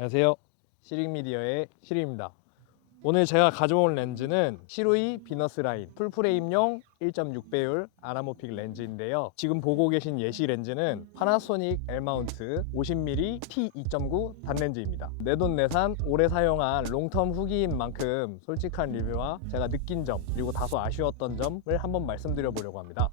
안녕하세요. 시릭미디어의 시릭입니다. 오늘 제가 가져온 렌즈는 시루이 비너스 라인 풀프레임용 1.6배율 아나모픽 렌즈인데요. 지금 보고 계신 예시 렌즈는 파나소닉 L마운트 50mm T2.9 단렌즈입니다. 내돈내산 오래 사용한 롱텀 후기인 만큼 솔직한 리뷰와 제가 느낀 점 그리고 다소 아쉬웠던 점을 한번 말씀드려 보려고 합니다.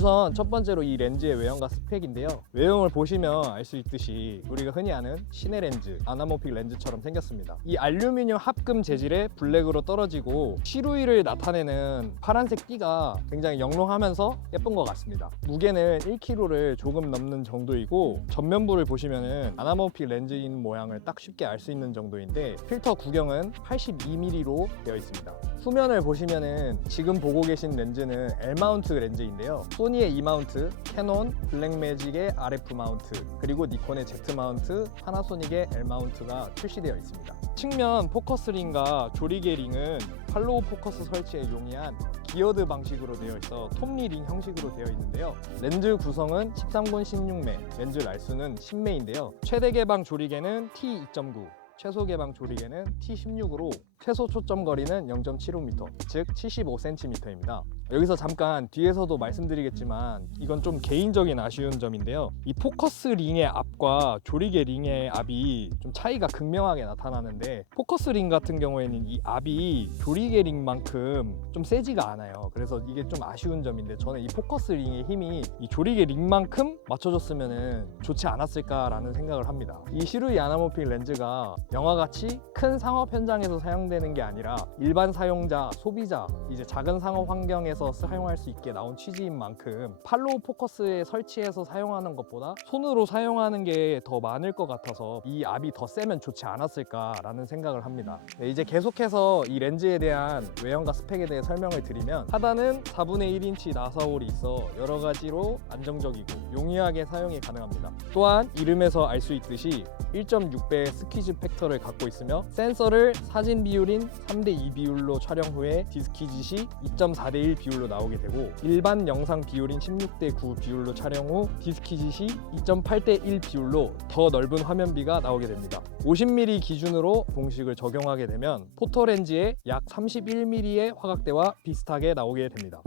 우선 첫 번째로 이 렌즈의 외형과 스펙인데요. 외형을 보시면 알 수 있듯이 우리가 흔히 아는 시네 렌즈, 아나모픽 렌즈처럼 생겼습니다. 이 알루미늄 합금 재질의 블랙으로 떨어지고 시루이를 나타내는 파란색 띠가 굉장히 영롱하면서 예쁜 것 같습니다. 무게는 1kg를 조금 넘는 정도이고 전면부를 보시면은 아나모픽 렌즈인 모양을 딱 쉽게 알 수 있는 정도인데 필터 구경은 82mm로 되어 있습니다. 후면을 보시면은 지금 보고 계신 렌즈는 L 마운트 렌즈인데요. 소니의 E 마운트, 캐논, 블랙매직의 RF 마운트, 그리고 니콘의 Z 마운트, 파나소닉의 L 마운트가 출시되어 있습니다. 측면 포커스 링과 조리개 링은 팔로우 포커스 설치에 용이한 기어드 방식으로 되어 있어 톱니 링 형식으로 되어 있는데요. 렌즈 구성은 13군 16매, 렌즈 날수는 10매인데요. 최대 개방 조리개는 T2.9, 최소 개방 조리개는 T16으로 최소 초점 거리는 0.75m, 즉 75cm입니다. 여기서 잠깐 뒤에서도 말씀드리겠지만 이건 좀 개인적인 아쉬운 점인데요. 이 포커스 링의 앞과 조리개 링의 앞이 좀 차이가 극명하게 나타나는데 포커스 링 같은 경우에는 이 앞이 조리개 링만큼 좀 세지가 않아요. 그래서 이게 좀 아쉬운 점인데 저는 이 포커스 링의 힘이 이 조리개 링만큼 맞춰줬으면 좋지 않았을까라는 생각을 합니다. 이 시루이 아나모픽 렌즈가 영화같이 큰 상업 현장에서 사용되는 게 아니라 일반 사용자, 소비자, 이제 작은 상업 환경에서 사용할 수 있게 나온 취지인 만큼 팔로우 포커스에 설치해서 사용하는 것보다 손으로 사용하는 게 더 많을 것 같아서 이 압이 더 세면 좋지 않았을까라는 생각을 합니다. 네, 이제 계속해서 이 렌즈에 대한 외형과 스펙에 대해 설명을 드리면 하단은 4분의 1인치 나사홀이 있어 여러 가지로 안정적이고 용이하게 사용이 가능합니다. 또한 이름에서 알 수 있듯이 1.6배의 스퀴즈 팩터를 갖고 있으며 센서를 사진 비율인 3대 2 비율로 촬영 후에 디스키지 시 2.4대 1 비율 로 나오게 되고 일반 영상 비율인 16대 9 비율로 촬영 후 디스키지 시 2.8대 1 비율로 더 넓은 화면비가 나오게 됩니다. 50mm 기준으로 공식을 적용하게 되면 포토렌즈의 약 31mm의 화각대와 비슷하게 나오게 됩니다.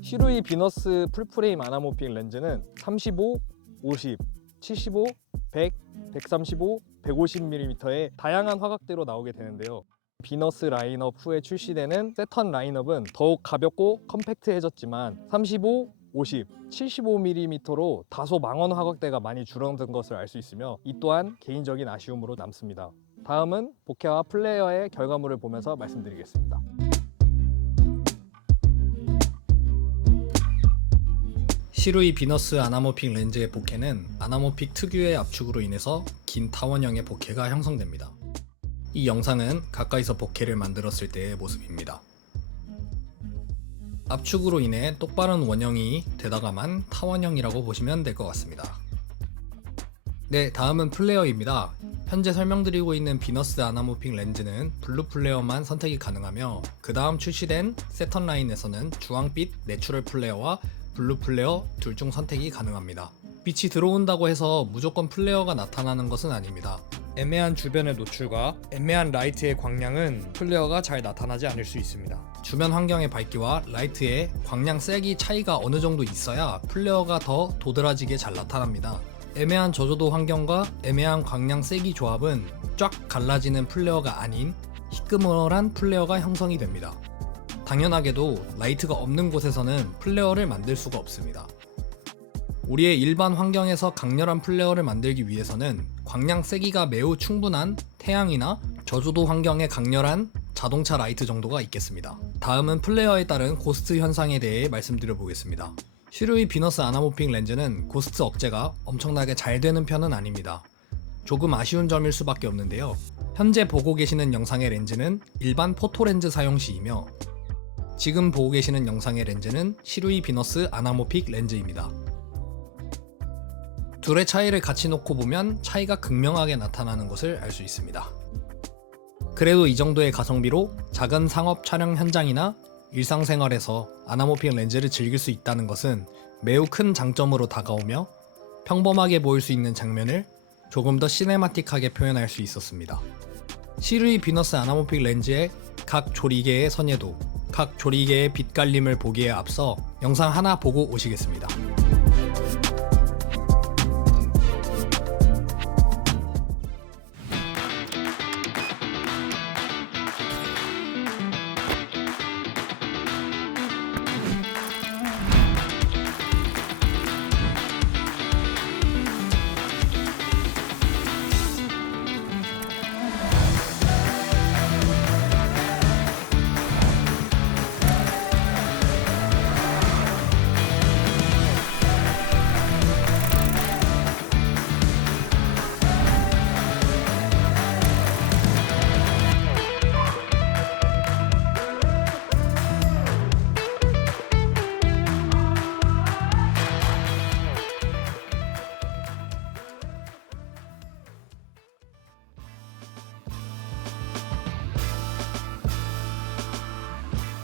시루이 비너스 풀프레임 아나모픽 렌즈는 35, 50, 75, 100, 135, 150mm의 다양한 화각대로 나오게 되는데요. 비너스 라인업 후에 출시되는 세턴 라인업은 더욱 가볍고 컴팩트해졌지만 35, 50, 75mm로 다소 망원 화각대가 많이 줄어든 것을 알 수 있으며 이 또한 개인적인 아쉬움으로 남습니다. 다음은 보케와 플레이어의 결과물을 보면서 말씀드리겠습니다. 시루이 비너스 아나모픽 렌즈의 보케는 아나모픽 특유의 압축으로 인해서 긴 타원형의 보케가 형성됩니다. 이 영상은 가까이서 보케를 만들었을 때의 모습입니다. 압축으로 인해 똑바른 원형이 되다가만 타원형이라고 보시면 될 것 같습니다. 네, 다음은 플레어입니다. 현재 설명드리고 있는 비너스 아나모픽 렌즈는 블루 플레어만 선택이 가능하며 그 다음 출시된 세턴 라인에서는 주황빛 내추럴 플레어와 블루 플레어 둘 중 선택이 가능합니다. 빛이 들어온다고 해서 무조건 플레어가 나타나는 것은 아닙니다. 애매한 주변의 노출과 애매한 라이트의 광량은 플레어가 잘 나타나지 않을 수 있습니다. 주변 환경의 밝기와 라이트의 광량 세기 차이가 어느 정도 있어야 플레어가 더 도드라지게 잘 나타납니다. 애매한 저조도 환경과 애매한 광량 세기 조합은 쫙 갈라지는 플레어가 아닌 희끄멀한 플레어가 형성이 됩니다. 당연하게도 라이트가 없는 곳에서는 플레어를 만들 수가 없습니다. 우리의 일반 환경에서 강렬한 플레어를 만들기 위해서는 광량 세기가 매우 충분한 태양이나 저조도 환경의 강렬한 자동차 라이트 정도가 있겠습니다. 다음은 플레어에 따른 고스트 현상에 대해 말씀드려 보겠습니다. 시루이 비너스 아나모픽 렌즈는 고스트 억제가 엄청나게 잘 되는 편은 아닙니다. 조금 아쉬운 점일 수밖에 없는데요. 현재 보고 계시는 영상의 렌즈는 일반 포토렌즈 사용 시이며 지금 보고 계시는 영상의 렌즈는 시루이 비너스 아나모픽 렌즈입니다. 둘의 차이를 같이 놓고 보면 차이가 극명하게 나타나는 것을 알 수 있습니다. 그래도 이 정도의 가성비로 작은 상업 촬영 현장이나 일상생활에서 아나모핑 렌즈를 즐길 수 있다는 것은 매우 큰 장점으로 다가오며 평범하게 보일 수 있는 장면을 조금 더 시네마틱하게 표현할 수 있었습니다. 시루이 비너스 아나모픽 렌즈의 각 조리개의 선예도, 각 조리개의 빛깔림을 보기에 앞서 영상 하나 보고 오시겠습니다.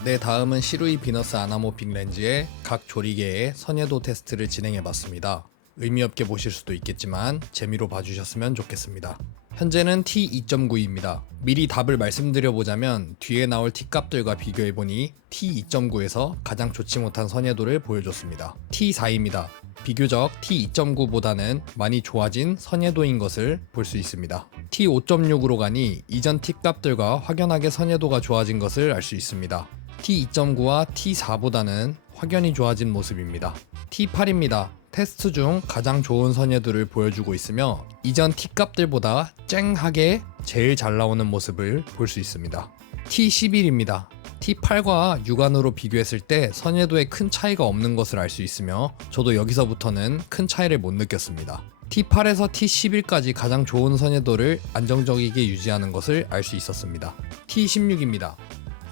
네, 다음은 시루이 비너스 아나모픽 렌즈의 각 조리개의 선예도 테스트를 진행해 봤습니다. 의미 없게 보실 수도 있겠지만 재미로 봐주셨으면 좋겠습니다. 현재는 T2.9입니다. 미리 답을 말씀드려 보자면 뒤에 나올 T값들과 비교해 보니 T2.9에서 가장 좋지 못한 선예도를 보여줬습니다. T4입니다. 비교적 T2.9보다는 많이 좋아진 선예도인 것을 볼 수 있습니다. T5.6으로 가니 이전 T값들과 확연하게 선예도가 좋아진 것을 알 수 있습니다. T2.9와 T4보다는 확연히 좋아진 모습입니다. T8입니다. 테스트 중 가장 좋은 선예도를 보여주고 있으며 이전 T값들보다 쨍하게 제일 잘 나오는 모습을 볼 수 있습니다. T11입니다. T8과 육안으로 비교했을 때 선예도에 큰 차이가 없는 것을 알 수 있으며 저도 여기서부터는 큰 차이를 못 느꼈습니다. T8에서 T11까지 가장 좋은 선예도를 안정적이게 유지하는 것을 알 수 있었습니다. T16입니다.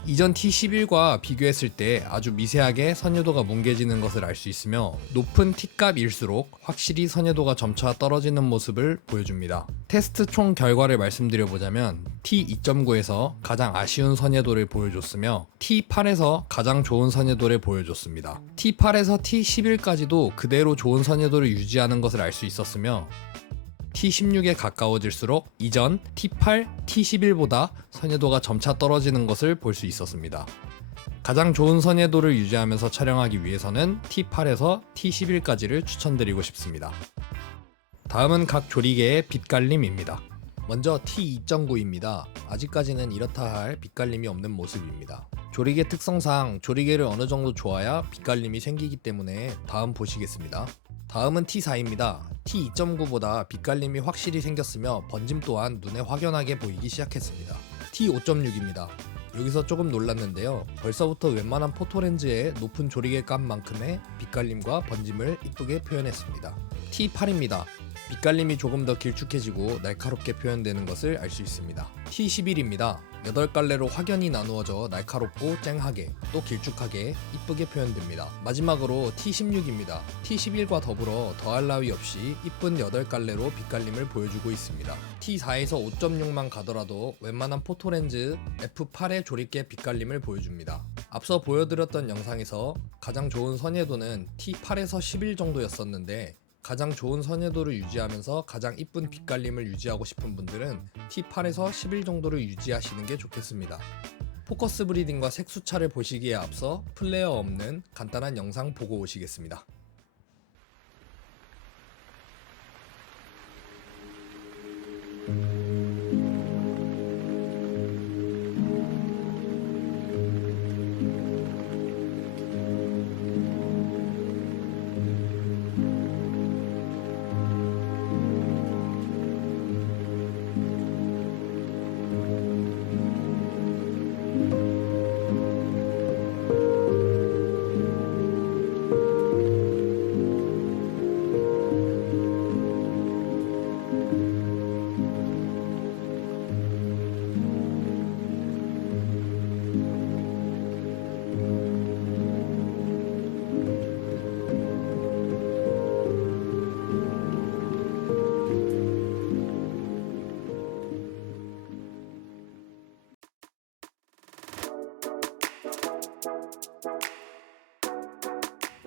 이전 T11과 비교했을 때 아주 미세하게 선예도가 뭉개지는 것을 알 수 있으며 높은 T값일수록 확실히 선예도가 점차 떨어지는 모습을 보여줍니다. 테스트 총 결과를 말씀드려 보자면 T2.9에서 가장 아쉬운 선예도를 보여줬으며 T8에서 가장 좋은 선예도를 보여줬습니다. T8에서 T11까지도 그대로 좋은 선예도를 유지하는 것을 알 수 있었으며 T16에 가까워질수록 이전 T8, T11보다 선예도가 점차 떨어지는 것을 볼 수 있었습니다. 가장 좋은 선예도를 유지하면서 촬영하기 위해서는 T8에서 T11까지를 추천드리고 싶습니다. 다음은 각 조리개의 빛깔림입니다. 먼저 T2.9입니다. 아직까지는 이렇다 할 빛깔림이 없는 모습입니다. 조리개 특성상 조리개를 어느 정도 좋아야 빛깔림이 생기기 때문에 다음 보시겠습니다. 다음은 T4입니다. T2.9보다 빛깔림이 확실히 생겼으며 번짐 또한 눈에 확연하게 보이기 시작했습니다. T5.6입니다. 여기서 조금 놀랐는데요. 벌써부터 웬만한 포토렌즈의 높은 조리개 값만큼의 빛깔림과 번짐을 이쁘게 표현했습니다. T8입니다. 빛깔림이 조금 더 길쭉해지고 날카롭게 표현되는 것을 알 수 있습니다. T11입니다. 8갈래로 확연히 나누어져 날카롭고 쨍하게 또 길쭉하게 이쁘게 표현됩니다. 마지막으로 T16입니다. T11과 더불어 더할 나위 없이 이쁜 8갈래로 빛깔림을 보여주고 있습니다. T4에서 5.6만 가더라도 웬만한 포토렌즈 F8의 조립계 빛깔림을 보여줍니다. 앞서 보여드렸던 영상에서 가장 좋은 선예도는 T8에서 11 정도였었는데 가장 좋은 선예도를 유지하면서 가장 이쁜 빛깔림을 유지하고 싶은 분들은 T8에서 11 정도를 유지하시는 게 좋겠습니다. 포커스 브리딩과 색수차를 보시기에 앞서 플레어 없는 간단한 영상 보고 오시겠습니다.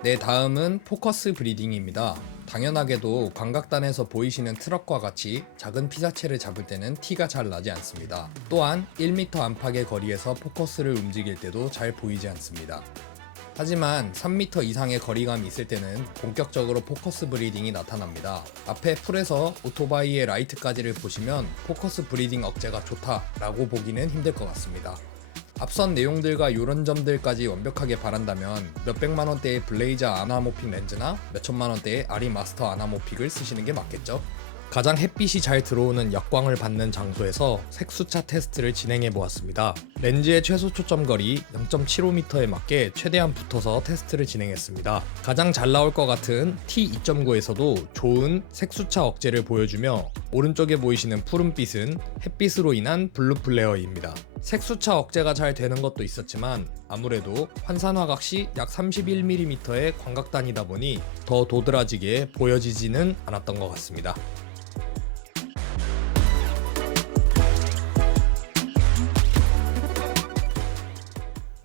네, 다음은 포커스 브리딩입니다. 당연하게도 광각단에서 보이시는 트럭과 같이 작은 피사체를 잡을 때는 티가 잘 나지 않습니다. 또한 1m 안팎의 거리에서 포커스를 움직일 때도 잘 보이지 않습니다. 하지만 3m 이상의 거리감이 있을 때는 본격적으로 포커스 브리딩이 나타납니다. 앞에 풀에서 오토바이의 라이트까지를 보시면 포커스 브리딩 억제가 좋다라고 보기는 힘들 것 같습니다. 앞선 내용들과 이런 점들까지 완벽하게 바란다면 몇백만 원대의 블레이저 아나모픽 렌즈나 몇천만 원대의 아리 마스터 아나모픽을 쓰시는 게 맞겠죠? 가장 햇빛이 잘 들어오는 역광을 받는 장소에서 색수차 테스트를 진행해 보았습니다. 렌즈의 최소 초점 거리 0.75m에 맞게 최대한 붙어서 테스트를 진행했습니다. 가장 잘 나올 것 같은 T2.9에서도 좋은 색수차 억제를 보여주며 오른쪽에 보이시는 푸른빛은 햇빛으로 인한 블루 플레어입니다. 색수차 억제가 잘 되는 것도 있었지만 아무래도 환산 화각 시 약 31mm의 광각단이다 보니 더 도드라지게 보여지지는 않았던 것 같습니다.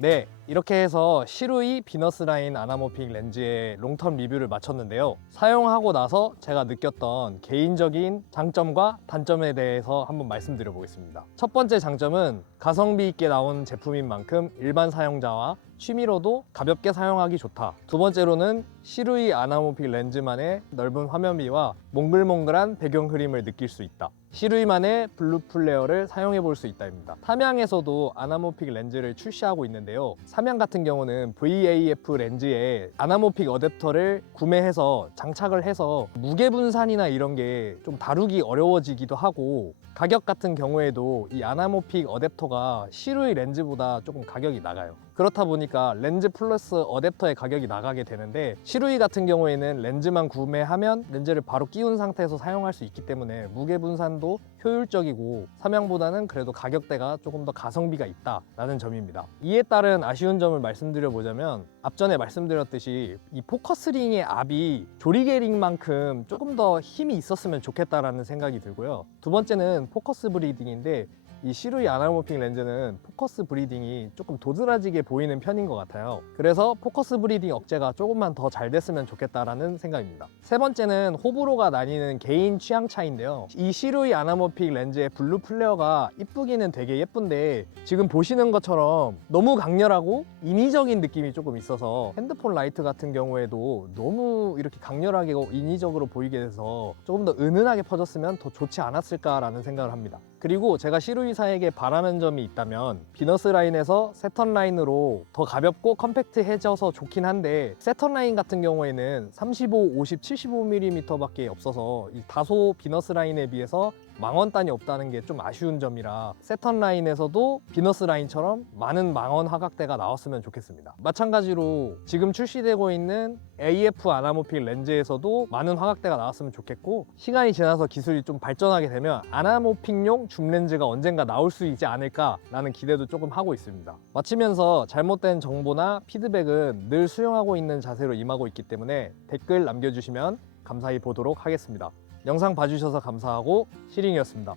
네, 이렇게 해서 시루이 비너스 라인 아나모픽 렌즈의 롱텀 리뷰를 마쳤는데요. 사용하고 나서 제가 느꼈던 개인적인 장점과 단점에 대해서 한번 말씀드려 보겠습니다. 첫 번째 장점은 가성비 있게 나온 제품인 만큼 일반 사용자와 취미로도 가볍게 사용하기 좋다. 두 번째로는 시루이 아나모픽 렌즈만의 넓은 화면비와 몽글몽글한 배경 흐림을 느낄 수 있다. 시루이만의 블루 플레어를 사용해 볼 수 있다입니다. 삼양에서도 아나모픽 렌즈를 출시하고 있는데요. 삼양 같은 경우는 VAF 렌즈에 아나모픽 어댑터를 구매해서 장착을 해서 무게 분산이나 이런 게 좀 다루기 어려워지기도 하고 가격 같은 경우에도 이 아나모픽 어댑터가 시루이 렌즈보다 조금 가격이 나가요. 그렇다 보니까 렌즈 플러스 어댑터의 가격이 나가게 되는데 시루이 같은 경우에는 렌즈만 구매하면 렌즈를 바로 끼운 상태에서 사용할 수 있기 때문에 무게 분산도 효율적이고 삼양보다는 그래도 가격대가 조금 더 가성비가 있다라는 점입니다. 이에 따른 아쉬운 점을 말씀드려 보자면 앞전에 말씀드렸듯이 이 포커스링의 압이 조리개링만큼 조금 더 힘이 있었으면 좋겠다라는 생각이 들고요. 두 번째는 포커스 브리딩인데 이 시루이 아나모픽 렌즈는 포커스 브리딩이 조금 도드라지게 보이는 편인 것 같아요. 그래서 포커스 브리딩 억제가 조금만 더 잘 됐으면 좋겠다라는 생각입니다. 세 번째는 호불호가 나뉘는 개인 취향 차인데요. 이 시루이 아나모픽 렌즈의 블루 플레어가 이쁘기는 되게 예쁜데 지금 보시는 것처럼 너무 강렬하고 인위적인 느낌이 조금 있어서 핸드폰 라이트 같은 경우에도 너무 이렇게 강렬하게 인위적으로 보이게 돼서 조금 더 은은하게 퍼졌으면 더 좋지 않았을까라는 생각을 합니다. 그리고 제가 시루이사에게 바라는 점이 있다면 비너스 라인에서 세턴 라인으로 더 가볍고 컴팩트해져서 좋긴 한데 세턴 라인 같은 경우에는 35, 50, 75mm밖에 없어서 이 다소 비너스 라인에 비해서 망원단이 없다는 게 좀 아쉬운 점이라 세턴 라인에서도 비너스 라인처럼 많은 망원 화각대가 나왔으면 좋겠습니다. 마찬가지로 지금 출시되고 있는 AF 아나모픽 렌즈에서도 많은 화각대가 나왔으면 좋겠고 시간이 지나서 기술이 좀 발전하게 되면 아나모픽용 줌 렌즈가 언젠가 나올 수 있지 않을까라는 기대도 조금 하고 있습니다. 마치면서 잘못된 정보나 피드백은 늘 수용하고 있는 자세로 임하고 있기 때문에 댓글 남겨주시면 감사히 보도록 하겠습니다. 영상 봐주셔서 감사하고 시링이었습니다.